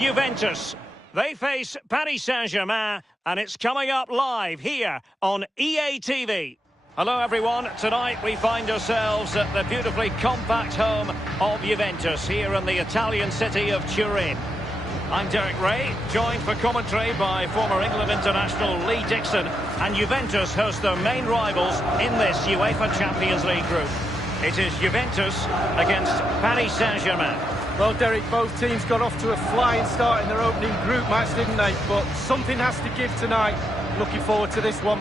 Juventus. They face Paris Saint-Germain, and it's coming up live here on EA TV. Hello everyone, tonight we find ourselves at the beautifully compact home of Juventus here in the Italian city of Turin. I'm Derek Ray, joined for commentary by former England international Lee Dixon, and Juventus host their main rivals in this UEFA Champions League group. It is Juventus against Paris Saint-Germain. Well, Derek, both teams got off to a flying start in their opening group match, didn't they? But something has to give tonight. Looking forward to this one.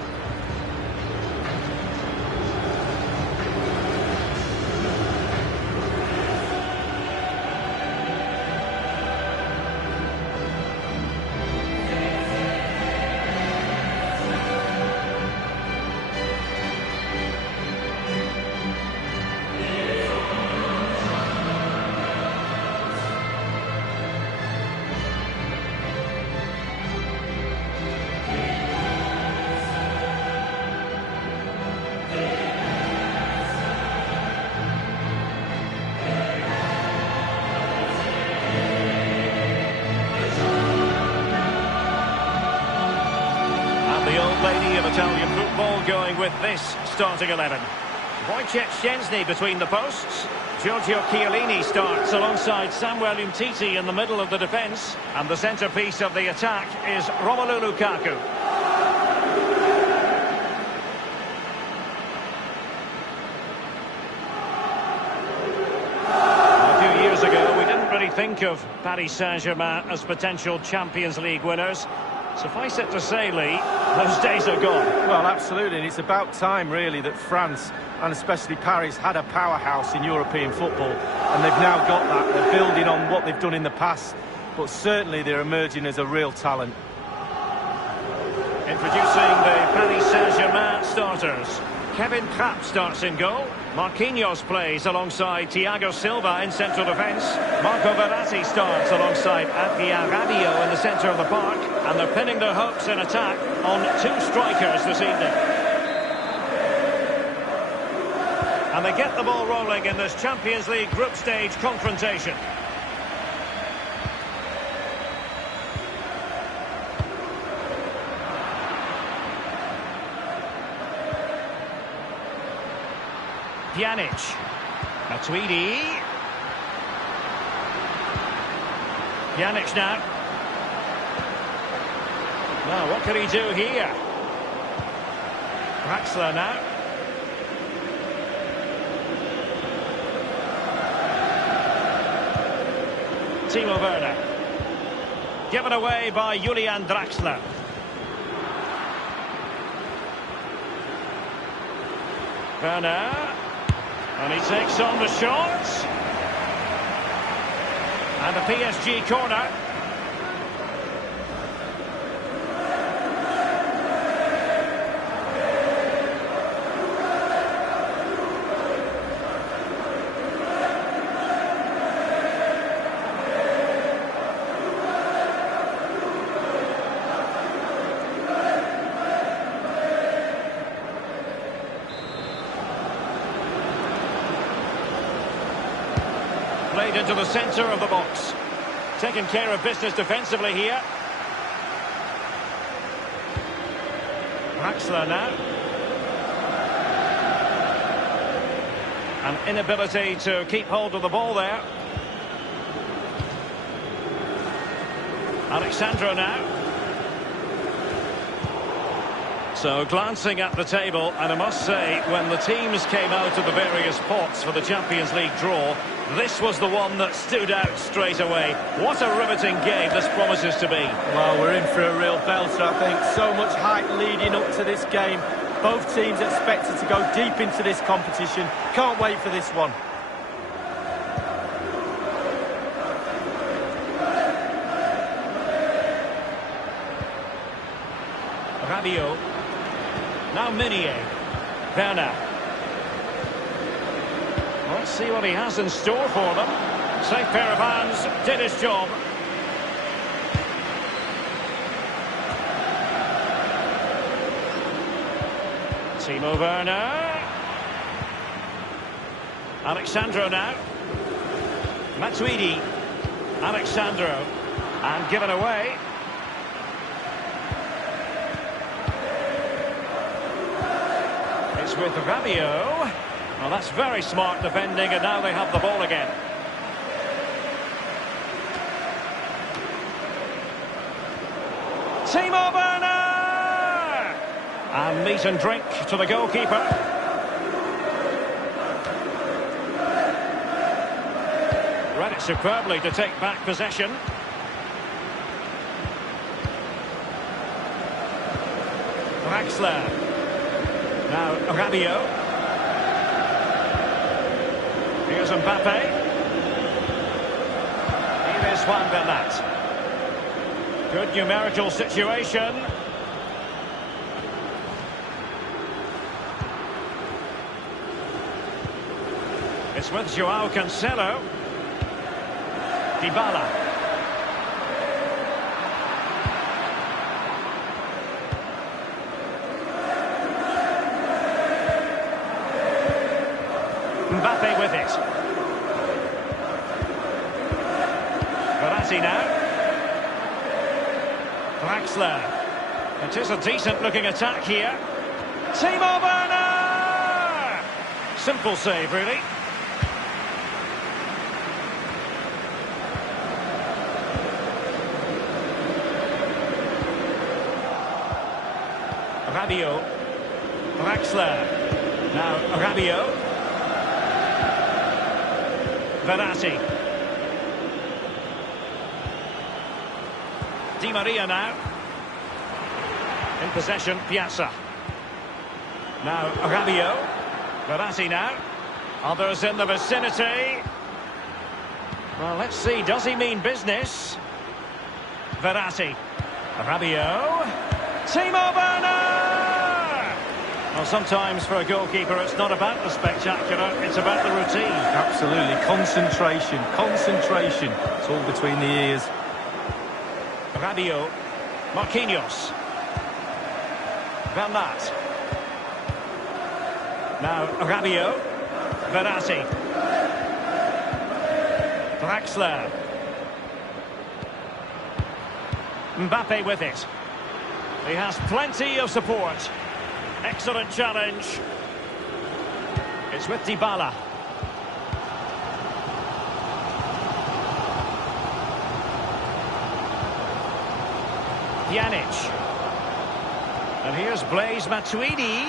The old lady of Italian football going with this starting 11. Wojciech Szczęsny between the posts. Giorgio Chiellini starts alongside Samuel Umtiti in the middle of the defence. And the centrepiece of the attack is Romelu Lukaku. A few years ago, we didn't really think of Paris Saint-Germain as potential Champions League winners. Suffice it to say, Lee, those days are gone. Well, absolutely, and it's about time, really, that France, and especially Paris, had a powerhouse in European football, and they've now got that. They're building on what they've done in the past, but certainly they're emerging as a real talent. Introducing the Paris Saint-Germain starters. Kevin Trapp starts in goal. Marquinhos plays alongside Thiago Silva in central defence. Marco Verratti starts alongside Adrien Rabiot in the centre of the park. And they're pinning their hopes in attack on two strikers this evening. And they get the ball rolling in this Champions League group stage confrontation. Pjanic. Matuidi. Pjanic now. Now, what can he do here? Draxler now. Timo Werner. Given away by Julian Draxler. Werner. And he takes on the shot. And a PSG corner. Played into the centre of the box. Taking care of business defensively here. Draxler now. An inability to keep hold of the ball there. Alexandro now. So glancing at the table, and I must say, when the teams came out of the various pots for the Champions League draw, this was the one that stood out straight away. What a riveting game this promises to be. Well, we're in for a real belter, I think. So much hype leading up to this game. Both teams expected to go deep into this competition. Can't wait for this one. Rabiot. Now Meunier. Werner. Let's see what he has in store for them. Safe pair of hands, did his job. Timo Werner. Alexandro now. Matuidi. Alexandro. And given away. It's with Rabiot. Well, that's very smart defending, and now they have the ball again. Timo Werner! And meat and drink to the goalkeeper. Read it superbly to take back possession. Draxler. Now Rabiot. Here's Mbappe. Here is Juan Bernat. Good numerical situation. It's with Joao Cancelo. Dybala. Mbappe with it. Verratti now. Draxler. It is a decent-looking attack here. Timo Werner! Simple save, really. Rabiot. Draxler. Now Rabiot. Verratti. Di Maria now. In possession, Piazza. Now Rabiot. Verratti now. Others in the vicinity. Well, let's see. Does he mean business? Verratti. Rabiot. Timo Werner! Well, sometimes for a goalkeeper, it's not about the spectacular, it's about the routine. Absolutely. Concentration. Concentration. It's all between the ears. Rabiot. Marquinhos. Bernat. Now Rabiot. Verratti. Draxler. Mbappe with it. He has plenty of support. Excellent challenge. It's with Dybala. Pjanic. And here's Blaise Matuidi.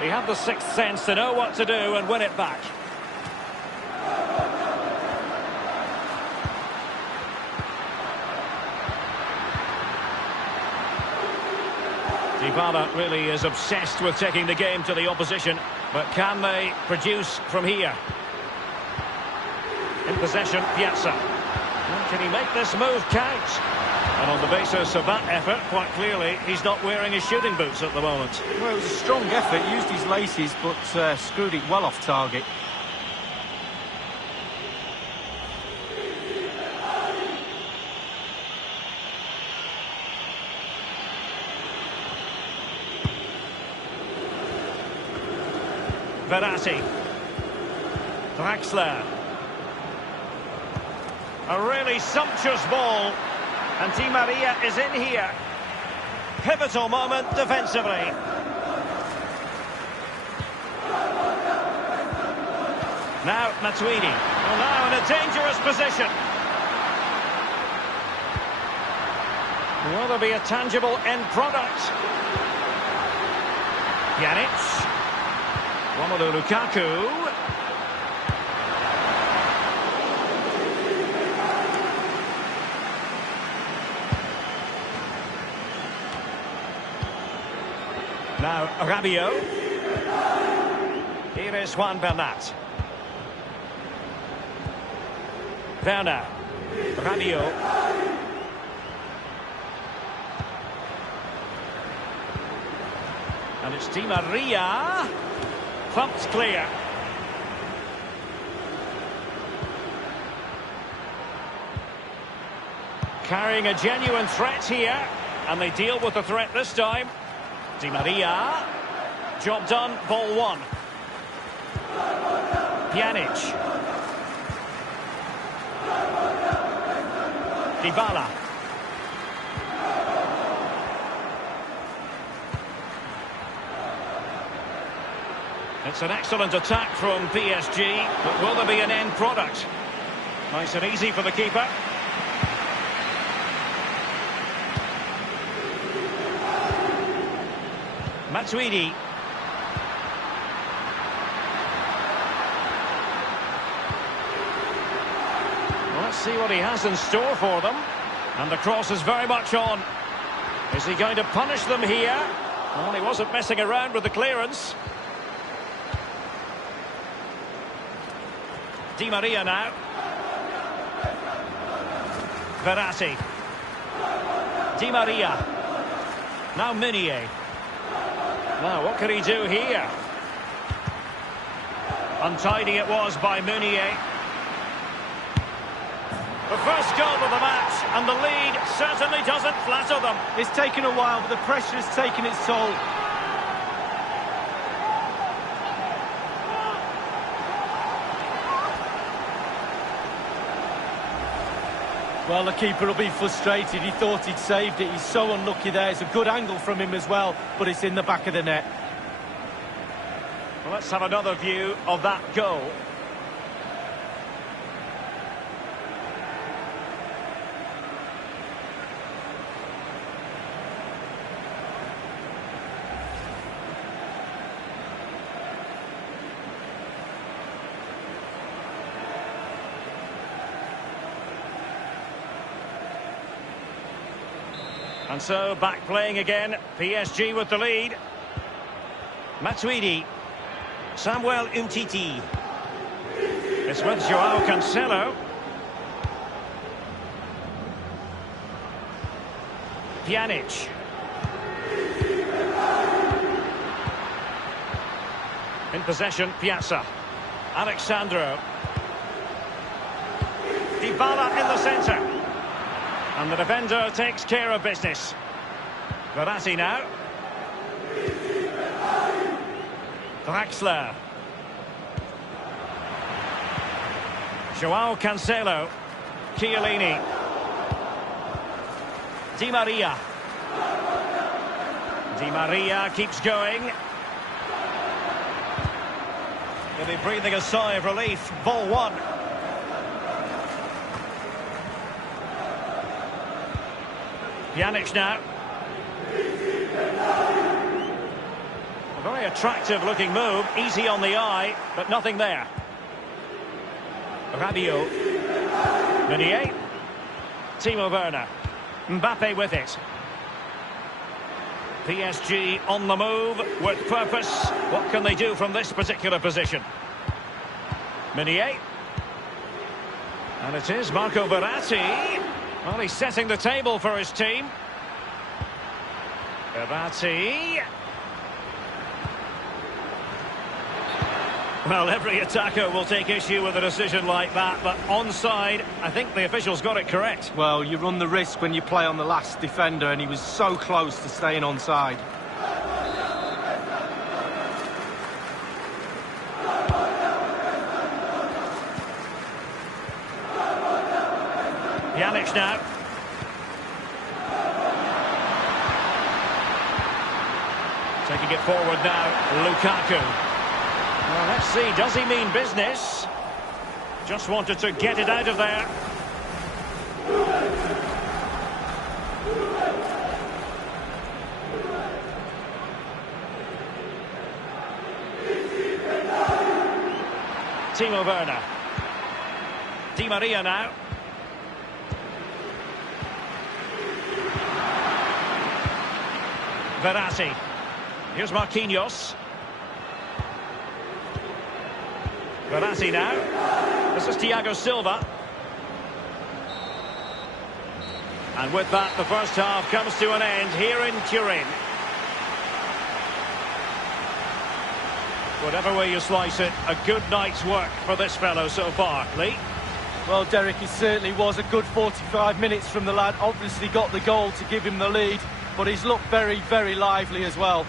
He had the sixth sense to know what to do and win it back. Dybala really is obsessed with taking the game to the opposition, but can they produce from here? In possession, Piazza. And can he make this move count? And on the basis of that effort, quite clearly, he's not wearing his shooting boots at the moment. Well, it was a strong effort, used his laces, but screwed it well off target. Verratti. Draxler. A really sumptuous ball. And Di Maria is in here. Pivotal moment defensively. Now Matuidi. Well, now in a dangerous position. Will there be a tangible end product? Pjanic. Romelu Lukaku. Now Rabiot. Here is Juan Bernat. Werner. Rabiot. And it's Di Maria. Pumped clear. Carrying a genuine threat here. And they deal with the threat this time. Di Maria. Job done, ball one. Pjanic. Dybala. It's an excellent attack from PSG, but will there be an end product? Nice and easy for the keeper. Matuidi. Well, let's see what he has in store for them. And the cross is very much on. Is he going to punish them here? Well, he wasn't messing around with the clearance. Di Maria now. Verratti. Di Maria. Now Meunier. Now, what can he do here? Untidy it was by Meunier. The first goal of the match, and the lead certainly doesn't flatter them. It's taken a while, but the pressure has taken its toll. Well, the keeper will be frustrated. He thought he'd saved it. He's so unlucky there. It's a good angle from him as well, but it's in the back of the net. Well, let's have another view of that goal. And so, back playing again, PSG with the lead. Matuidi. Samuel Umtiti. It's with Joao Cancelo. Pjanic. In possession, Piazza. Alexandro. Dybala in the centre. And the defender takes care of business. Verratti now. Draxler. Joao Cancelo. Chiellini. Di Maria. Di Maria keeps going. He'll be breathing a sigh of relief. Ball one. Pjanic now. A very attractive looking move, easy on the eye, but nothing there. Rabiot. Meunier. Timo Werner. Mbappe with it. PSG on the move with purpose. What can they do from this particular position? Meunier. And it is Marco Verratti. Well, he's setting the table for his team. Verratti. Well, every attacker will take issue with a decision like that, but onside, I think the officials got it correct. Well, you run the risk when you play on the last defender, and he was so close to staying onside. Pjanic now. Taking it forward now, Lukaku. Well, let's see, does he mean business? Just wanted to get it out of there. Timo Werner. Di Maria now. Verratti. Here's Marquinhos. Verratti now. This is Thiago Silva. And with that, the first half comes to an end here in Turin. Whatever way you slice it, a good night's work for this fellow so far. Lee? Well, Derek, it certainly was a good 45 minutes from the lad. Obviously got the goal to give him the lead, but he's looked very, very lively as well.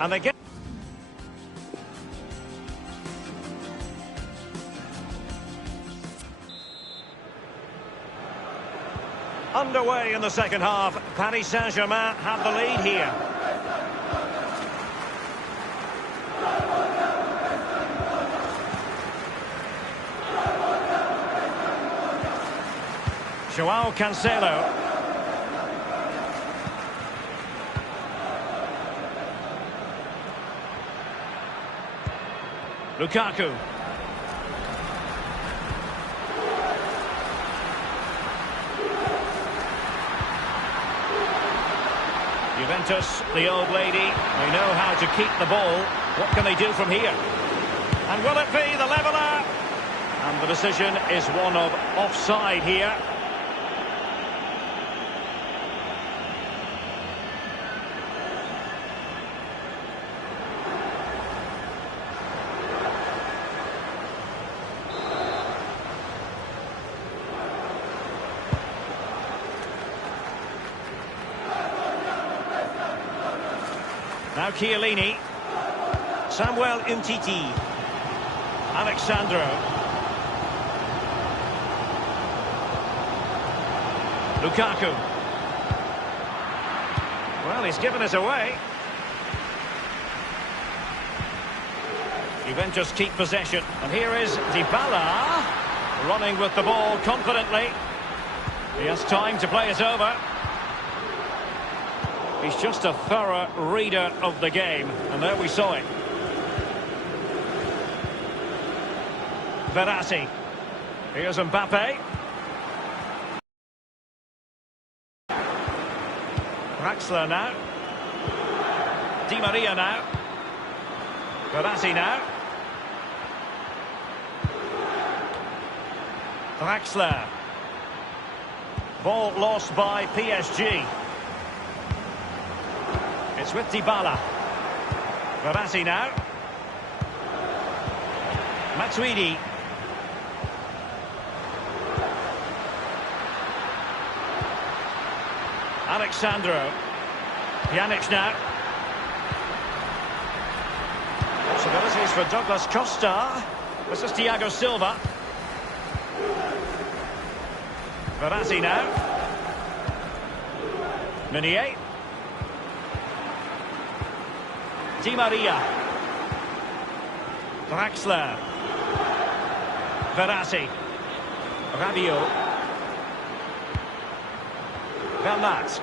And they get... Underway in the second half. Paris Saint-Germain have the lead here. Joao Cancelo. Lukaku. Juventus, the old lady, they know how to keep the ball. What can they do from here? And will it be the leveller? And the decision is one of offside here. Now Chiellini, Samuel Umtiti, Alexandro, Lukaku. Well, he's given us away. Juventus keep possession, and here is Dybala running with the ball confidently. He has time to play it over. He's just a thorough reader of the game, and there we saw it. Verratti. Here's Mbappe. Draxler now. Di Maria now. Verratti now. Draxler. Ball lost by PSG. It's with Dybala. Verratti now. Matuidi. Alexandro. Pjanic now. Possibilities for Douglas Costa. This is Thiago Silva. Verratti now. Meunier. Di Maria. Draxler. Verratti. Rabiot. Bernat.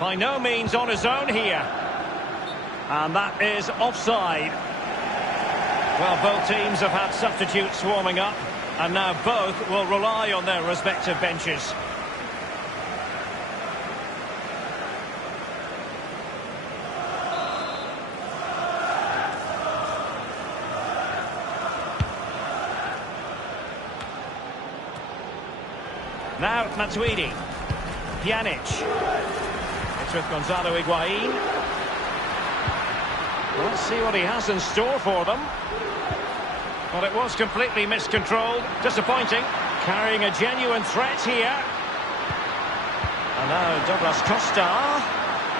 By no means on his own here. And that is offside. Well, both teams have had substitutes warming up, and now both will rely on their respective benches. Now Matuidi. Pjanic. It's with Gonzalo Higuain. Well, let's see what he has in store for them. Well, it was completely miscontrolled. Disappointing. Carrying a genuine threat here. And now Douglas Costa.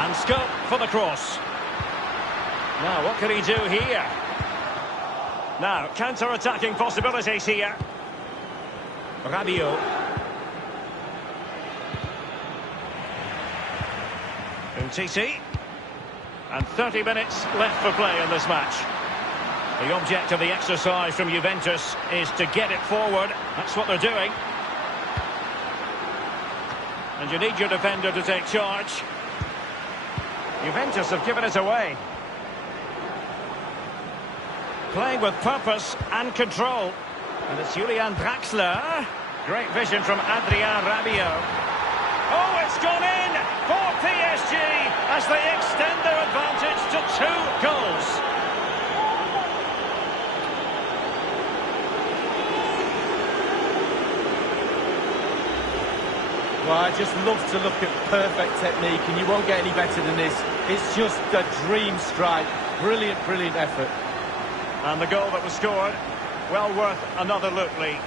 And scope for the cross. Now, what can he do here? Now, counter-attacking possibilities here. Rabiot. Umtiti. And 30 minutes left for play in this match. The object of the exercise from Juventus is to get it forward. That's what they're doing. And you need your defender to take charge. Juventus have given it away. Playing with purpose and control. And it's Julian Draxler. Great vision from Adrien Rabiot. Oh, it's gone in for PSG as they extend their advantage to 2 goals. Well, I just love to look at perfect technique, and you won't get any better than this. It's just a dream strike. Brilliant, brilliant effort. And the goal that was scored, well worth another look, Lee.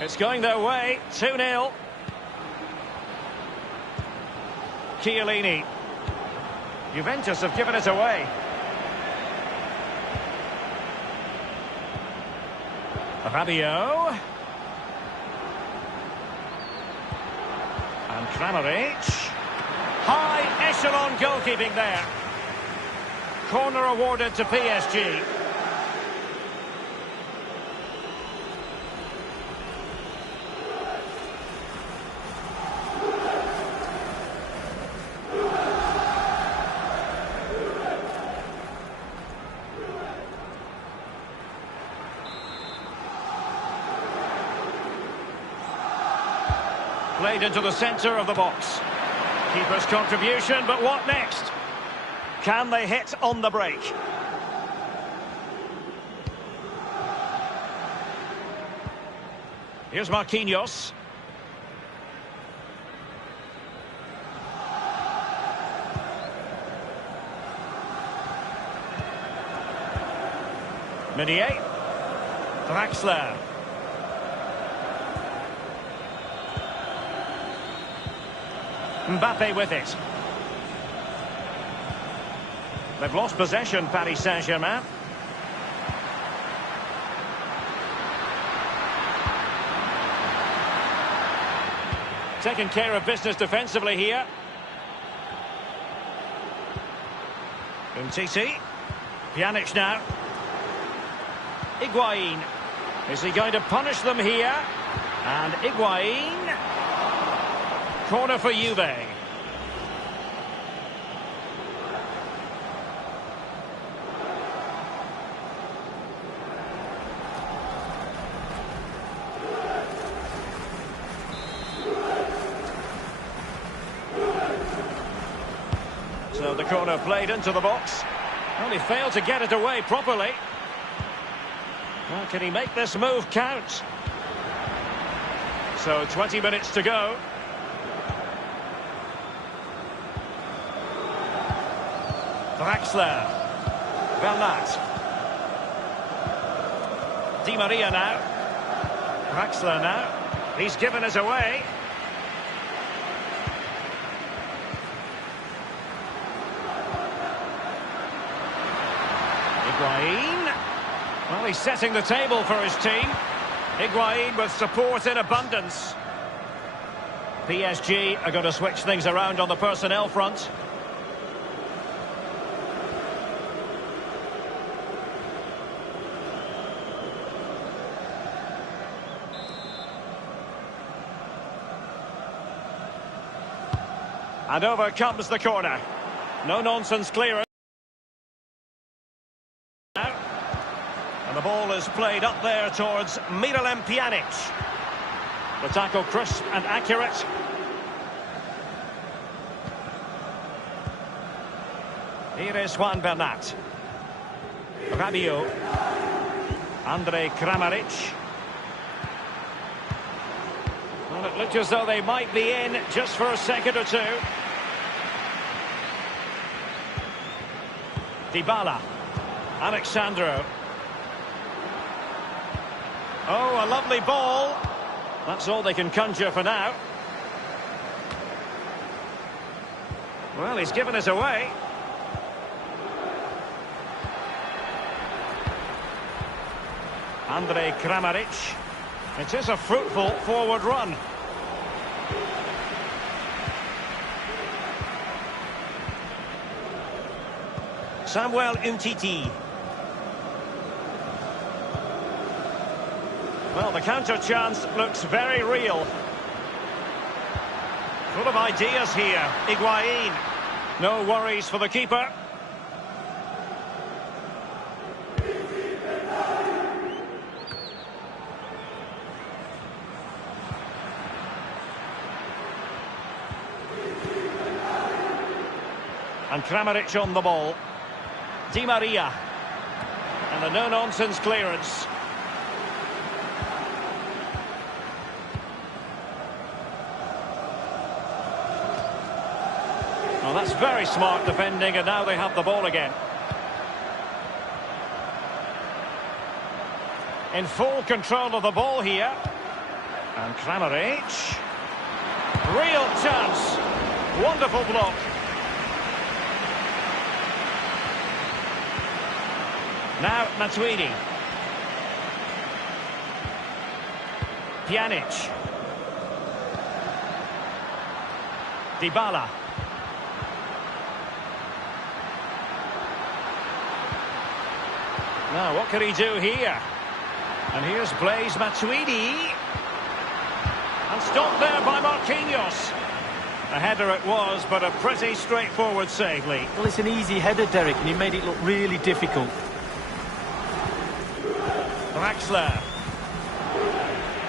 It's going their way, 2-0. Chiellini. Juventus have given it away. Rabiot. And Kramaric. High echelon goalkeeping there. Corner awarded to PSG. Played into the centre of the box. Keeper's contribution, but what next? Can they hit on the break? Here's Marquinhos. Meunier. Draxler. Mbappe with it. They've lost possession, Paris Saint-Germain. Taking care of business defensively here. Umtiti. Pjanic now. Higuain. Is he going to punish them here? And Higuain. Corner for Juve. So the corner played into the box. Well, he failed to get it away properly. Well, can he make this move count? So 20 minutes to go. Draxler. Bernat. Di Maria now. Draxler now. He's given us away. Higuain. Well, he's setting the table for his team. Higuain with support in abundance. PSG are going to switch things around on the personnel front. And over comes the corner. No-nonsense clearance. And the ball is played up there towards Miralem Pjanic. The tackle crisp and accurate. Here is Juan Bernat. Rabiot. Andrej Kramaric. Well, it looked as though they might be in just for a second or two. Dybala. Alexandro. Oh, a lovely ball. That's all they can conjure for now. Well, he's given us away. Andrej Kramaric. It is a fruitful forward run. Samuel Umtiti. Well, the counter chance looks very real. Full of ideas here. Higuain. No worries for the keeper. And Kramaric on the ball. Di Maria. And a no-nonsense clearance. Well, that's very smart defending, and now they have the ball again. In full control of the ball here. And Kramaric. Real chance. Wonderful block. Now Matuidi. Pjanic. Dybala. Now, what can he do here? And here's Blaise Matuidi. And stopped there by Marquinhos. A header it was, but a pretty straightforward save, Lee. Well, it's an easy header, Derek, and he made it look really difficult. Draxler.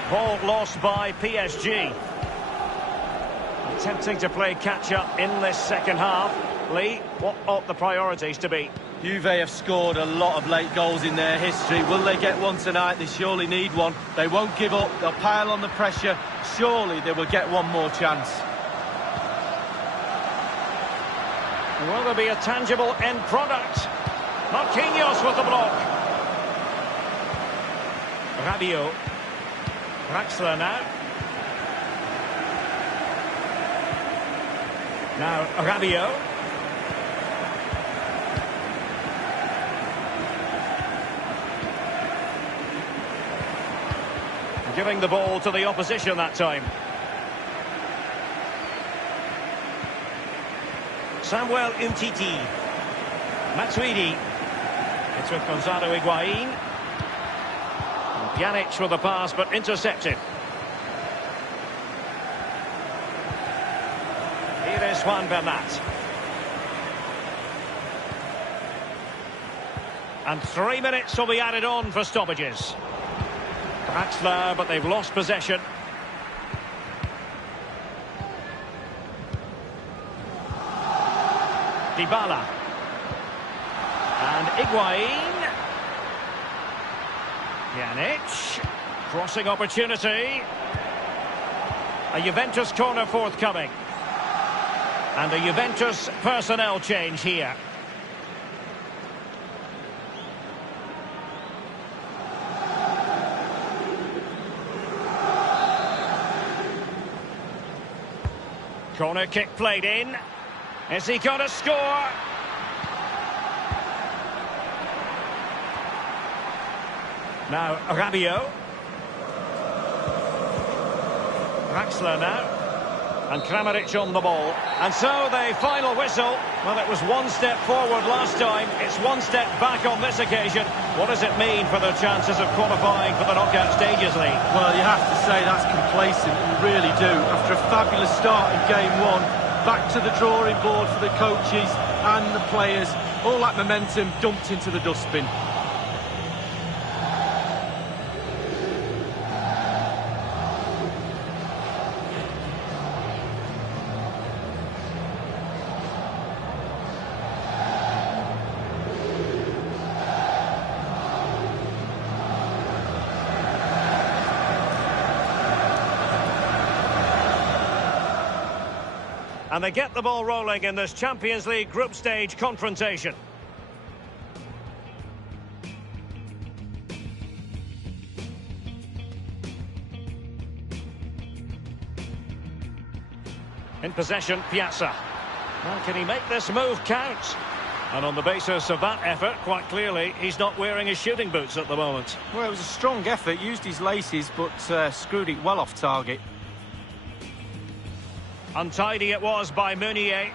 Ball lost by PSG. Attempting to play catch-up in this second half. Lee, what ought the priorities to be? Juve have scored a lot of late goals in their history. Will they get one tonight? They surely need one. They won't give up. They'll pile on the pressure. Surely they will get one more chance. Will there be a tangible end product? Marquinhos with the block. Rabiot. Draxler now. Now Rabiot. Giving the ball to the opposition that time. Samuel Umtiti. Matuidi. It's with Gonzalo Higuain. And Pjanic with the pass, but intercepted. Here is Juan Bernat. And 3 minutes will be added on for stoppages. Draxler, but they've lost possession. Dybala. And Higuain. Pjanic. Crossing opportunity. A Juventus corner forthcoming. And a Juventus personnel change here. Corner kick played in. Is he going to score? Now Rabiot. Draxler now. And Kramaric on the ball. And so the final whistle. Well, it was one step forward last time. It's one step back on this occasion. What does it mean for their chances of qualifying for the knockout stages, Lee? Well, you have to say that's complacent, you really do. After a fabulous start in game one, back to the drawing board for the coaches and the players. All that momentum dumped into the dustbin. And they get the ball rolling in this Champions League group stage confrontation. In possession, Piazza. Now, can he make this move count? And on the basis of that effort, quite clearly, he's not wearing his shooting boots at the moment. Well, it was a strong effort, used his laces, but screwed it well off target. Untidy it was by Meunier.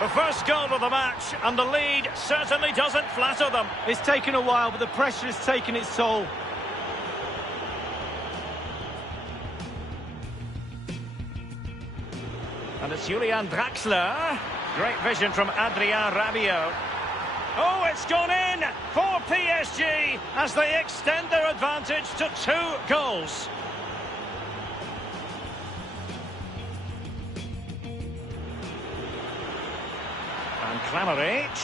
The first goal of the match, and the lead certainly doesn't flatter them. It's taken a while, but the pressure has taken its toll. And it's Julian Draxler. Great vision from Adrien Rabiot. Oh, it's gone in for PSG as they extend their advantage to 2 goals. And Kramaric.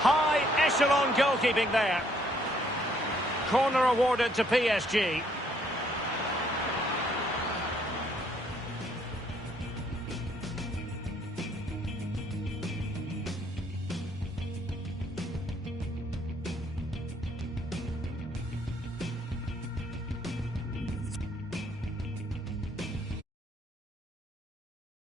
High echelon goalkeeping there. Corner awarded to PSG.